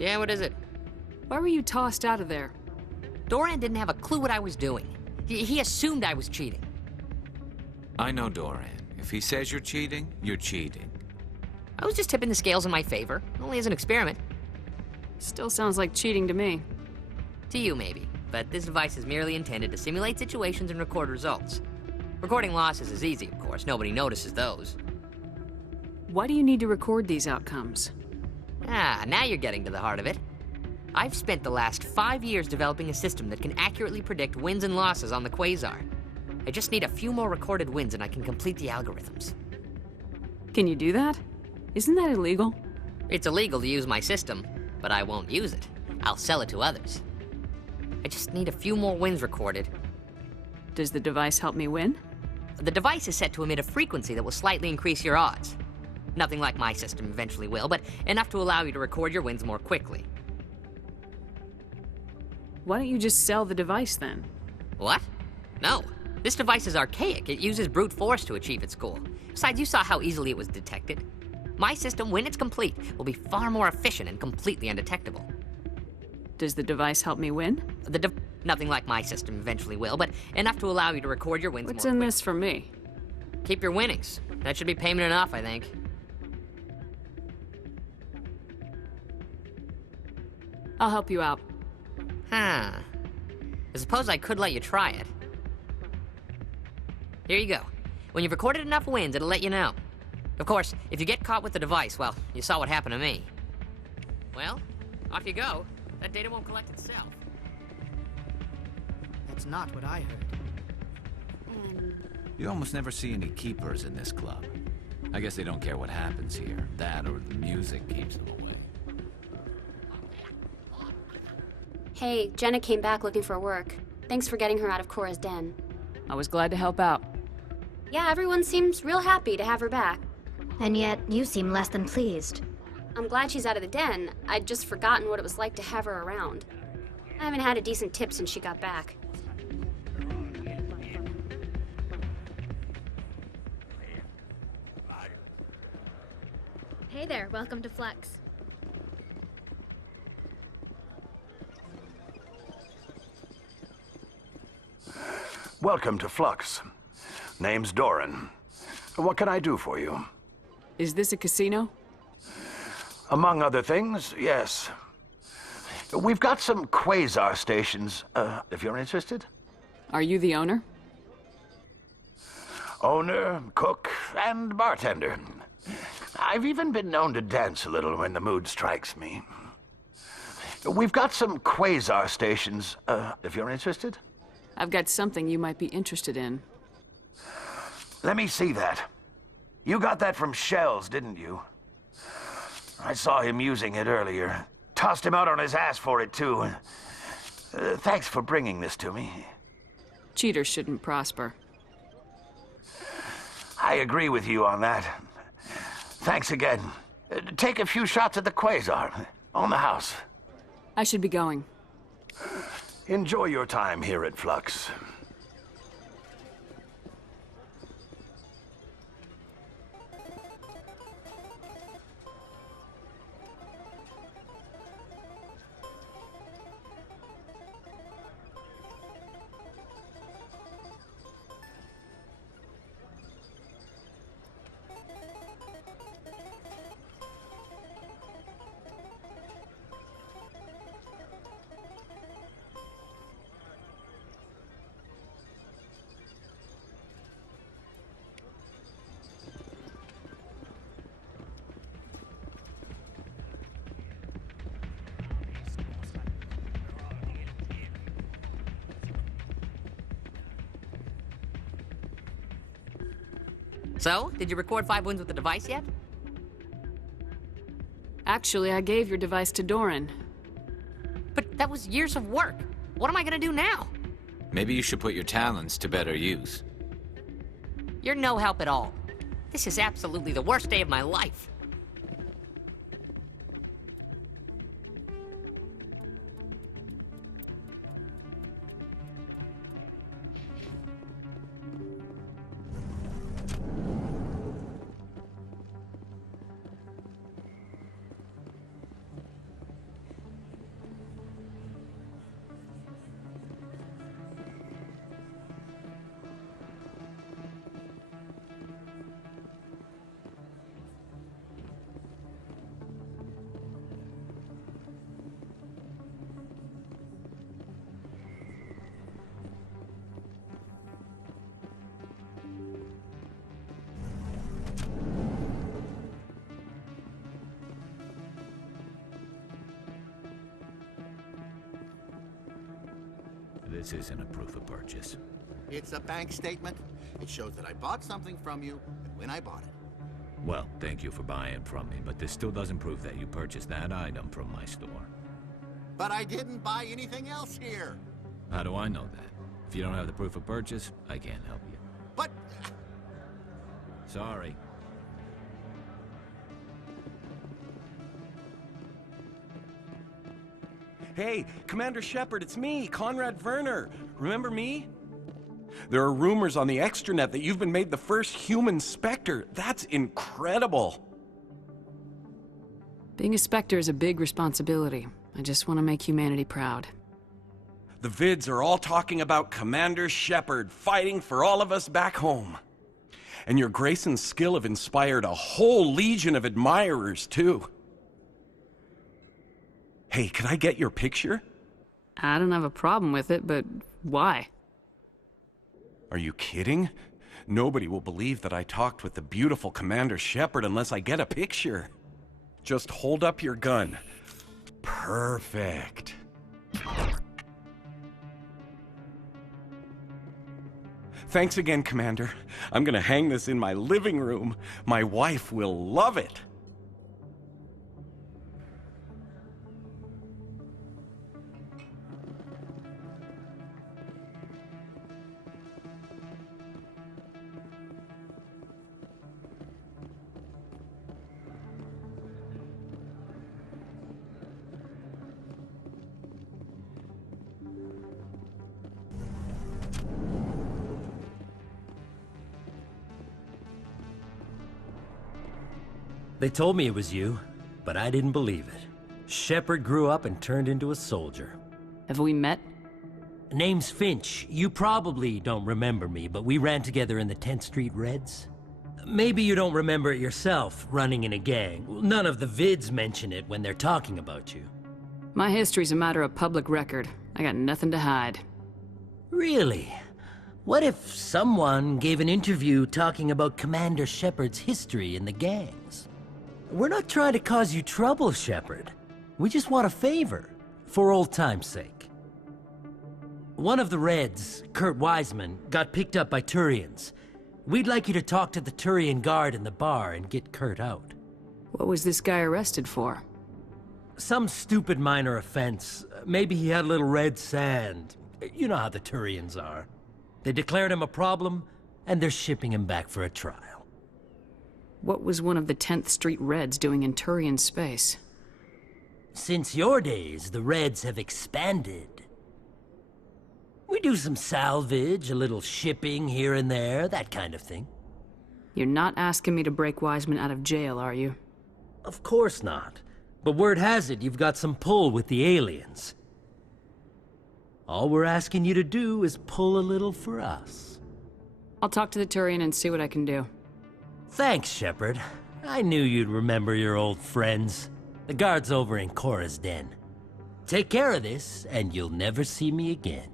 Yeah, what is it? Why were you tossed out of there? Doran didn't have a clue what I was doing. He assumed I was cheating. I know Doran. If he says you're cheating, you're cheating. I was just tipping the scales in my favor, only as an experiment. Still sounds like cheating to me. To you, maybe. But this device is merely intended to simulate situations and record results. Recording losses is easy, of course. Nobody notices those. Why do you need to record these outcomes? Ah, now you're getting to the heart of it. I've spent the last 5 years developing a system that can accurately predict wins and losses on the Quasar. I just need a few more recorded wins and I can complete the algorithms. Can you do that? Isn't that illegal? It's illegal to use my system, but I won't use it. I'll sell it to others. I just need a few more wins recorded. Does the device help me win? The device is set to emit a frequency that will slightly increase your odds. Nothing like my system eventually will, but enough to allow you to record your wins more quickly. Why don't you just sell the device then? What? No. This device is archaic. It uses brute force to achieve its goal. Besides, you saw how easily it was detected. My system, when it's complete, will be far more efficient and completely undetectable. Does the device help me win? Nothing like my system eventually will, but enough to allow you to record your wins What's more in quickly. this for me? Keep your winnings. That should be payment enough, I think. I'll help you out. Huh. I suppose I could let you try it. Here you go. When you've recorded enough wins, it'll let you know. Of course, if you get caught with the device, well, you saw what happened to me. Well, off you go. That data won't collect itself. That's not what I heard. You almost never see any keepers in this club. I guess they don't care what happens here. That or the music keeps them away. Hey, Jenna came back looking for work. Thanks for getting her out of Cora's den. I was glad to help out. Yeah, everyone seems real happy to have her back. And yet, you seem less than pleased. I'm glad she's out of the den. I'd just forgotten what it was like to have her around. I haven't had a decent tip since she got back. Hey there, welcome to Flux. Welcome to Flux. Name's Doran. What can I do for you? Is this a casino? Among other things, yes. We've got some quasar stations, if you're interested. Are you the owner? Owner, cook, and bartender. I've even been known to dance a little when the mood strikes me. We've got some quasar stations, if you're interested. I've got something you might be interested in. Let me see that. You got that from Shells, didn't you? I saw him using it earlier. Tossed him out on his ass for it, too. Thanks for bringing this to me. Cheaters shouldn't prosper. I agree with you on that. Thanks again. Take a few shots at the quasar. On the house. I should be going. Enjoy your time here at Flux. So, did you record 5 wins with the device yet? Actually, I gave your device to Doran. But that was years of work. What am I gonna do now? Maybe you should put your talents to better use. You're no help at all. This is absolutely the worst day of my life. This isn't a proof of purchase. It's a bank statement. It shows that I bought something from you and when I bought it. Well, thank you for buying from me, but this still doesn't prove that you purchased that item from my store. But I didn't buy anything else here. How do I know that? If you don't have the proof of purchase, I can't help you. But Sorry. Hey, Commander Shepard, it's me, Conrad Werner. Remember me? There are rumors on the extranet that you've been made the first human Spectre. That's incredible. Being a Spectre is a big responsibility. I just want to make humanity proud. The vids are all talking about Commander Shepard fighting for all of us back home. And your grace and skill have inspired a whole legion of admirers, too. Hey, could I get your picture? I don't have a problem with it, but why? Are you kidding? Nobody will believe that I talked with the beautiful Commander Shepard unless I get a picture. Just hold up your gun. Perfect. Thanks again, Commander. I'm gonna hang this in my living room. My wife will love it. They told me it was you, but I didn't believe it. Shepard grew up and turned into a soldier. Have we met? Name's Finch. You probably don't remember me, but we ran together in the 10th Street Reds. Maybe you don't remember it yourself, running in a gang. None of the vids mention it when they're talking about you. My history's a matter of public record. I got nothing to hide. Really? What if someone gave an interview talking about Commander Shepard's history in the gangs? We're not trying to cause you trouble, Shepard. We just want a favor, for old time's sake. One of the Reds, Kurt Wiseman, got picked up by Turians. We'd like you to talk to the Turian guard in the bar and get Kurt out. What was this guy arrested for? Some stupid minor offense. Maybe he had a little red sand. You know how the Turians are. They declared him a problem, and they're shipping him back for a trial. What was one of the 10th Street Reds doing in Turian space? Since your days, the Reds have expanded. We do some salvage, a little shipping here and there, that kind of thing. You're not asking me to break Wiseman out of jail, are you? Of course not. But word has it you've got some pull with the aliens. All we're asking you to do is pull a little for us. I'll talk to the Turian and see what I can do. Thanks, Shepard. I knew you'd remember your old friends. The guard's over in Cora's den. Take care of this, and you'll never see me again.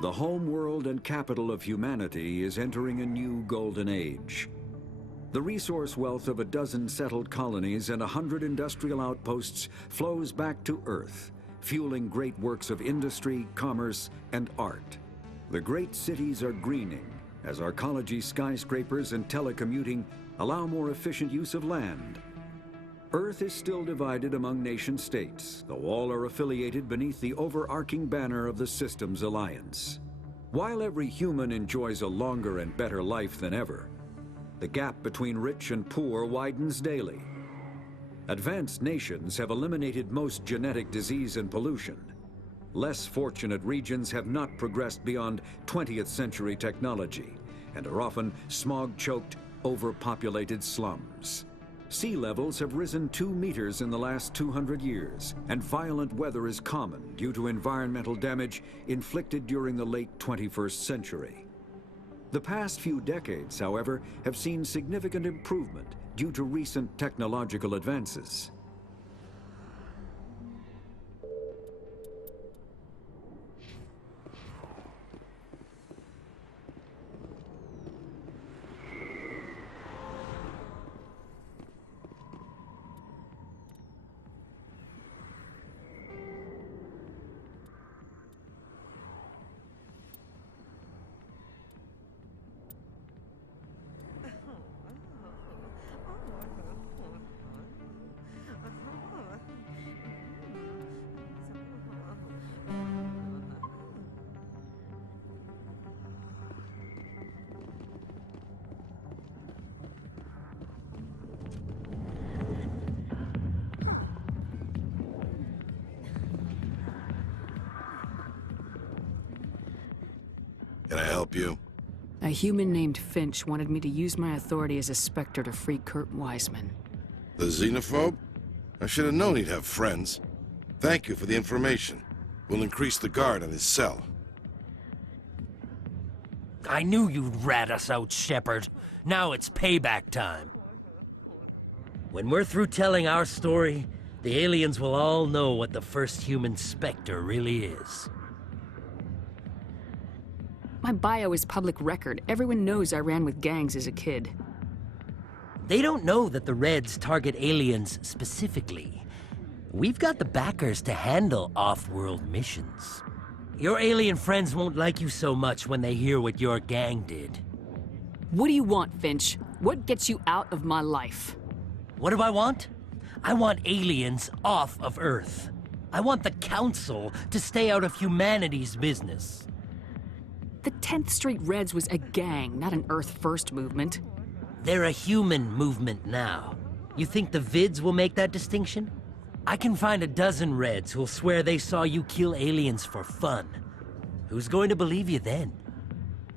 The home world and capital of humanity is entering a new golden age. The resource wealth of a dozen settled colonies and 100 industrial outposts flows back to Earth, fueling great works of industry, commerce, and art. The great cities are greening as arcology skyscrapers and telecommuting allow more efficient use of land. Earth is still divided among nation-states, though all are affiliated beneath the overarching banner of the Systems Alliance. While every human enjoys a longer and better life than ever, the gap between rich and poor widens daily. Advanced nations have eliminated most genetic disease and pollution. Less fortunate regions have not progressed beyond 20th century technology and are often smog-choked, overpopulated slums. Sea levels have risen 2 meters in the last 200 years, and violent weather is common due to environmental damage inflicted during the late 21st century. The past few decades, however, have seen significant improvement due to recent technological advances. Can I help you? A human named Finch wanted me to use my authority as a Spectre to free Kurt Wiseman. The xenophobe? I should have known he'd have friends. Thank you for the information. We'll increase the guard on his cell. I knew you'd rat us out, Shepard. Now it's payback time. When we're through telling our story, the aliens will all know what the first human Spectre really is. My bio is public record. Everyone knows I ran with gangs as a kid. They don't know that the Reds target aliens specifically. We've got the backers to handle off-world missions. Your alien friends won't like you so much when they hear what your gang did. What do you want, Finch? What gets you out of my life? What do I want? I want aliens off of Earth. I want the Council to stay out of humanity's business. The 10th Street Reds was a gang, not an Earth First movement. They're a human movement now. You think the Vids will make that distinction? I can find a dozen Reds who'll swear they saw you kill aliens for fun. Who's going to believe you then?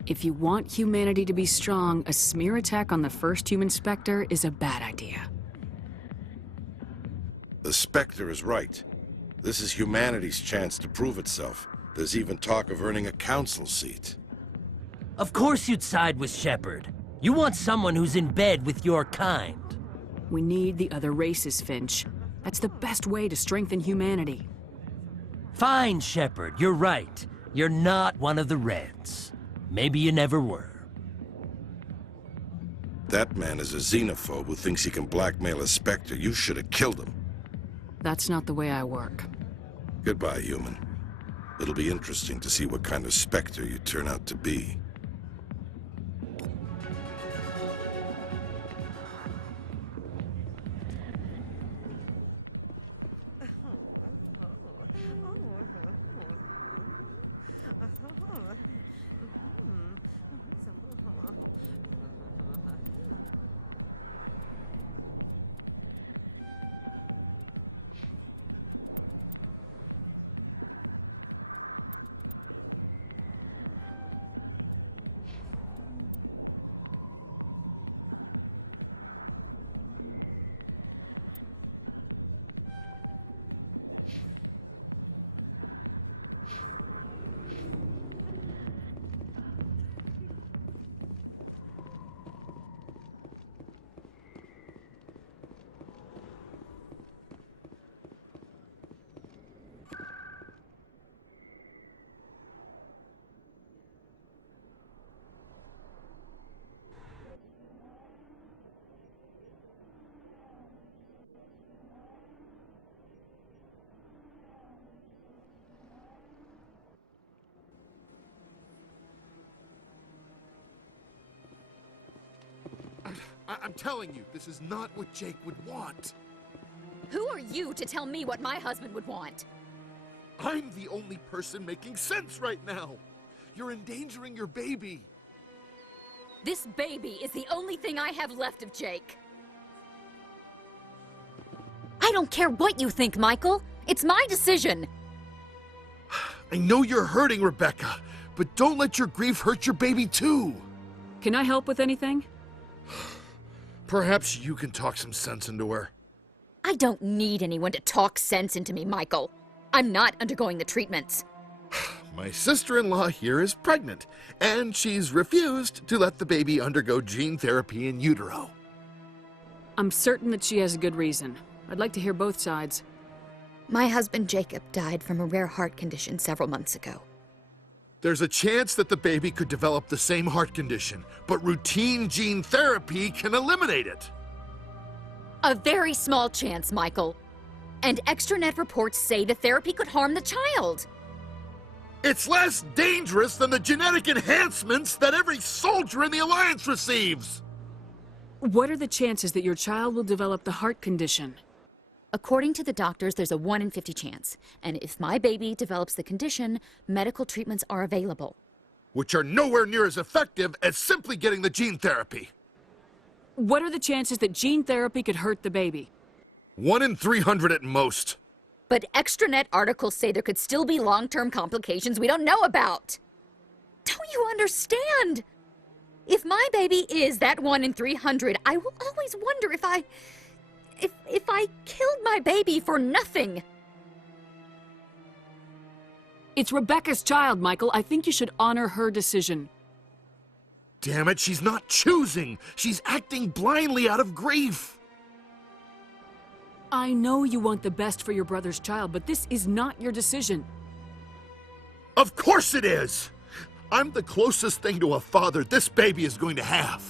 If you want humanity to be strong, a smear attack on the first human Spectre is a bad idea. The Spectre is right. This is humanity's chance to prove itself. There's even talk of earning a council seat. Of course you'd side with Shepard. You want someone who's in bed with your kind. We need the other races, Finch. That's the best way to strengthen humanity. Fine, Shepard, you're right. You're not one of the Reds. Maybe you never were. That man is a xenophobe who thinks he can blackmail a Spectre. You should have killed him. That's not the way I work. Goodbye, human. It'll be interesting to see what kind of Spectre you turn out to be. I'm telling you, this is not what Jake would want. Who are you to tell me what my husband would want? I'm the only person making sense right now. You're endangering your baby. This baby is the only thing I have left of Jake. I don't care what you think, Michael. It's my decision. I know you're hurting, Rebecca, but don't let your grief hurt your baby too. Can I help with anything? Perhaps you can talk some sense into her. I don't need anyone to talk sense into me, Michael. I'm not undergoing the treatments. My sister-in-law here is pregnant, and she's refused to let the baby undergo gene therapy in utero. I'm certain that she has a good reason. I'd like to hear both sides. My husband Jacob died from a rare heart condition several months ago. There's a chance that the baby could develop the same heart condition, but routine gene therapy can eliminate it. A very small chance, Michael. And extranet reports say the therapy could harm the child. It's less dangerous than the genetic enhancements that every soldier in the Alliance receives. What are the chances that your child will develop the heart condition? According to the doctors, there's a 1 in 50 chance. And if my baby develops the condition, medical treatments are available. Which are nowhere near as effective as simply getting the gene therapy. What are the chances that gene therapy could hurt the baby? 1 in 300 at most. But extranet articles say there could still be long-term complications we don't know about. Don't you understand? If my baby is that 1 in 300, I will always wonder if I killed my baby for nothing. It's Rebecca's child, Michael. I think you should honor her decision. Damn it, she's not choosing. She's acting blindly out of grief. I know you want the best for your brother's child, but this is not your decision. Of course it is! I'm the closest thing to a father this baby is going to have.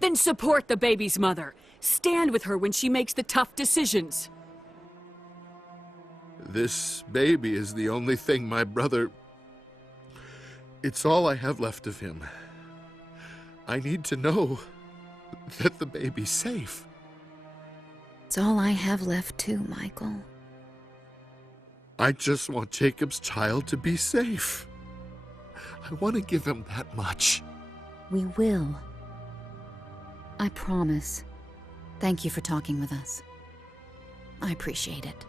Then support the baby's mother. Stand with her when she makes the tough decisions. This baby is the only thing my brother... It's all I have left of him. I need to know that the baby's safe. It's all I have left too, Michael. I just want Jacob's child to be safe. I want to give him that much. We will. I promise. Thank you for talking with us. I appreciate it.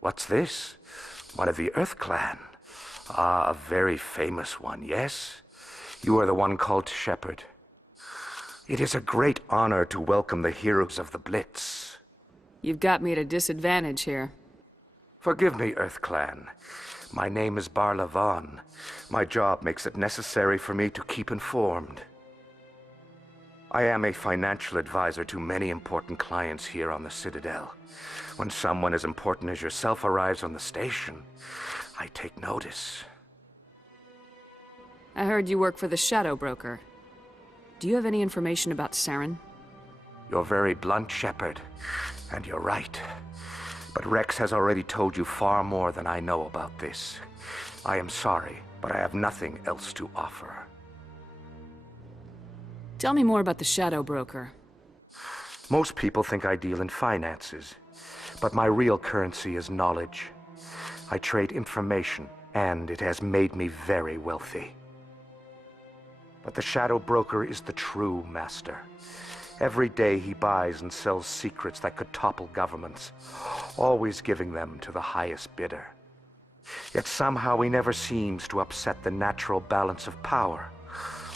What's this? One of the Earth Clan. Ah, a very famous one, yes? You are the one called Shepard. It is a great honor to welcome the heroes of the Blitz. You've got me at a disadvantage here. Forgive me, Earth Clan. My name is Barla Vaughn. My job makes it necessary for me to keep informed. I am a financial advisor to many important clients here on the Citadel. When someone as important as yourself arrives on the station, I take notice. I heard you work for the Shadow Broker. Do you have any information about Saren? You're very blunt, Shepard, and you're right. But Rex has already told you far more than I know about this. I am sorry, but I have nothing else to offer. Tell me more about the Shadow Broker. Most people think I deal in finances, but my real currency is knowledge. I trade information, and it has made me very wealthy. But the Shadow Broker is the true master. Every day he buys and sells secrets that could topple governments, always giving them to the highest bidder. Yet somehow he never seems to upset the natural balance of power.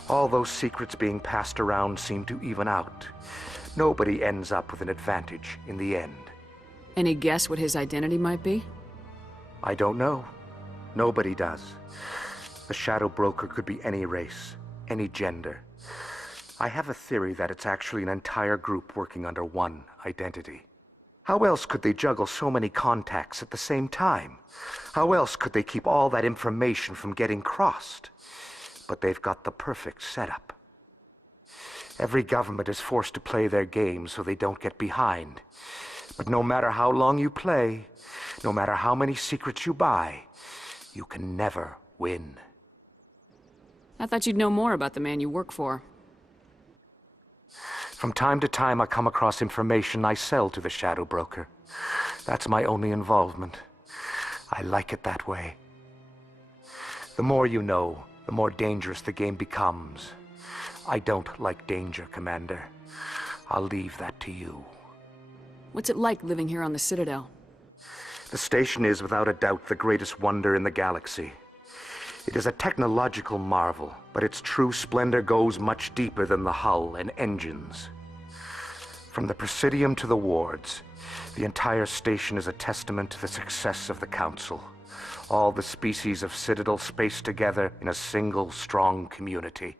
All those secrets being passed around seem to even out. Nobody ends up with an advantage in the end. Any guess what his identity might be? I don't know. Nobody does. The Shadow Broker could be any race, any gender. I have a theory that it's actually an entire group working under one identity. How else could they juggle so many contacts at the same time? How else could they keep all that information from getting crossed? But they've got the perfect setup. Every government is forced to play their game so they don't get behind. But no matter how long you play, no matter how many secrets you buy, you can never win. I thought you'd know more about the man you work for. From time to time, I come across information I sell to the Shadow Broker. That's my only involvement. I like it that way. The more you know, the more dangerous the game becomes. I don't like danger, Commander. I'll leave that to you. What's it like living here on the Citadel? The station is, without a doubt, the greatest wonder in the galaxy. It is a technological marvel, but its true splendor goes much deeper than the hull and engines. From the Presidium to the wards, the entire station is a testament to the success of the Council. All the species of Citadel spaced together in a single strong community.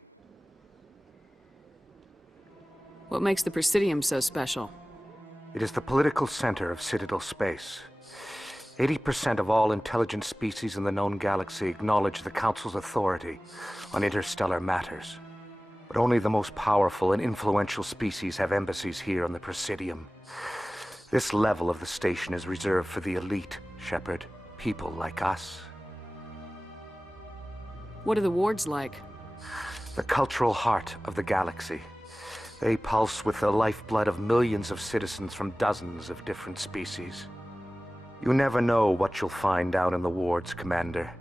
What makes the Presidium so special? It is the political center of Citadel space. 80% of all intelligent species in the known galaxy acknowledge the Council's authority on interstellar matters. But only the most powerful and influential species have embassies here on the Presidium. This level of the station is reserved for the elite, Shepard. People like us. What are the wards like? The cultural heart of the galaxy. They pulse with the lifeblood of millions of citizens from dozens of different species. You never know what you'll find down in the wards, Commander.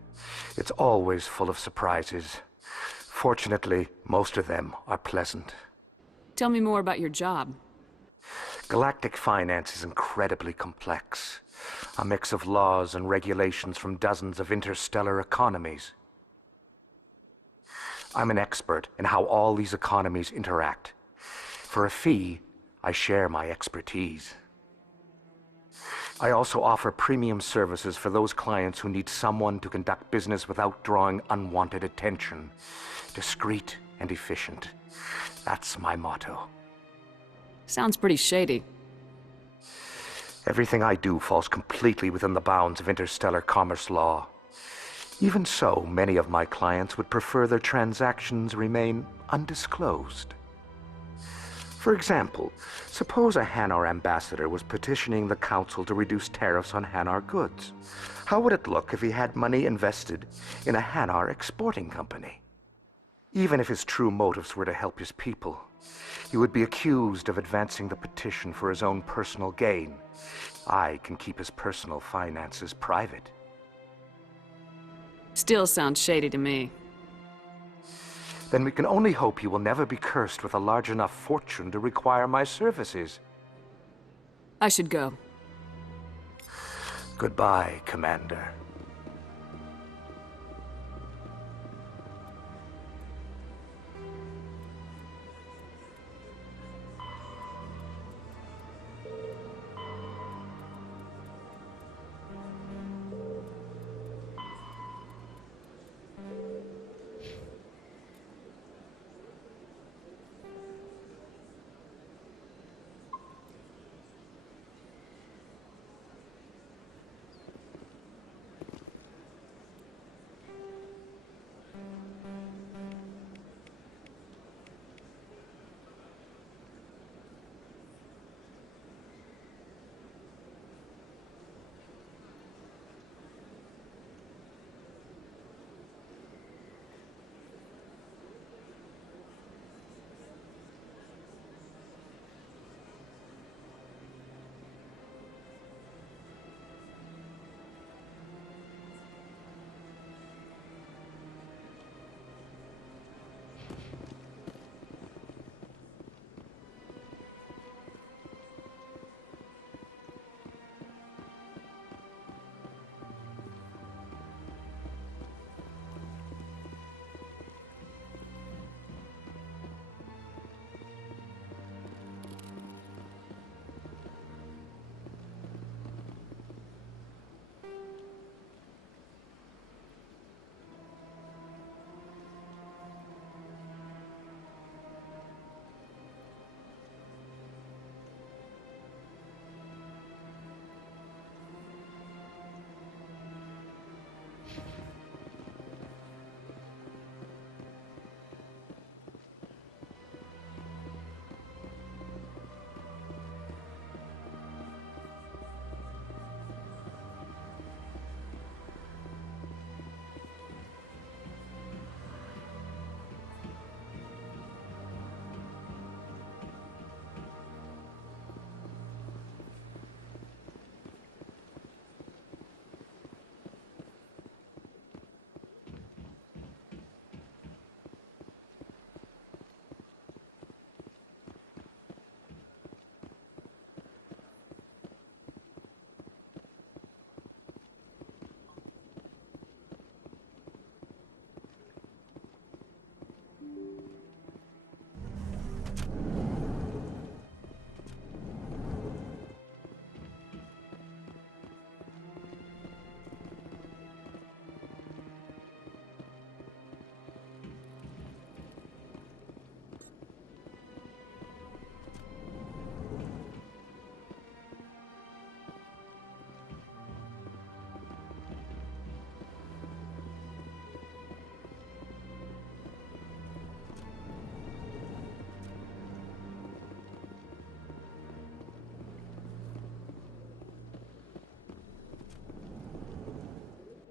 It's always full of surprises. Fortunately, most of them are pleasant. Tell me more about your job. Galactic finance is incredibly complex. A mix of laws and regulations from dozens of interstellar economies. I'm an expert in how all these economies interact. For a fee, I share my expertise. I also offer premium services for those clients who need someone to conduct business without drawing unwanted attention. Discreet and efficient. That's my motto. Sounds pretty shady. Everything I do falls completely within the bounds of interstellar commerce law. Even so, many of my clients would prefer their transactions remain undisclosed. For example, suppose a Hanar ambassador was petitioning the council to reduce tariffs on Hanar goods. How would it look if he had money invested in a Hanar exporting company? Even if his true motives were to help his people, he would be accused of advancing the petition for his own personal gain. I can keep his personal finances private. Still sounds shady to me. Then we can only hope he will never be cursed with a large enough fortune to require my services. I should go. Goodbye, Commander.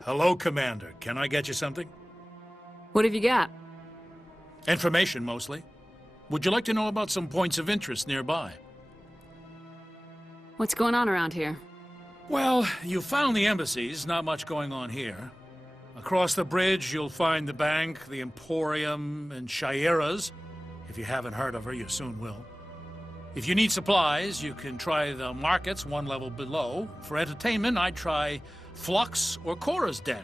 Hello, Commander. Can I get you something? What have you got? Information, mostly. Would you like to know about some points of interest nearby? What's going on around here? Well, you found the embassies. Not much going on here. Across the bridge, you'll find the bank, the Emporium, and Shaira's. If you haven't heard of her, you soon will. If you need supplies, you can try the markets one level below. For entertainment, I'd try Flux or Cora's Den.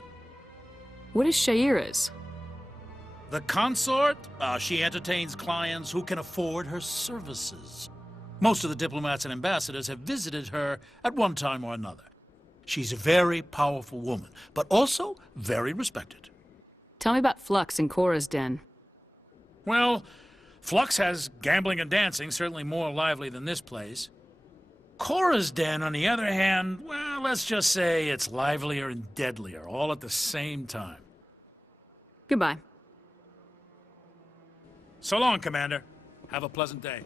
What is Shaira's? The consort, she entertains clients who can afford her services. Most of the diplomats and ambassadors have visited her at one time or another. She's a very powerful woman, but also very respected. Tell me about Flux and Cora's Den. Well, Flux has gambling and dancing, certainly more lively than this place. Cora's Den, on the other hand, well, let's just say it's livelier and deadlier, all at the same time. Goodbye. So long, Commander. Have a pleasant day.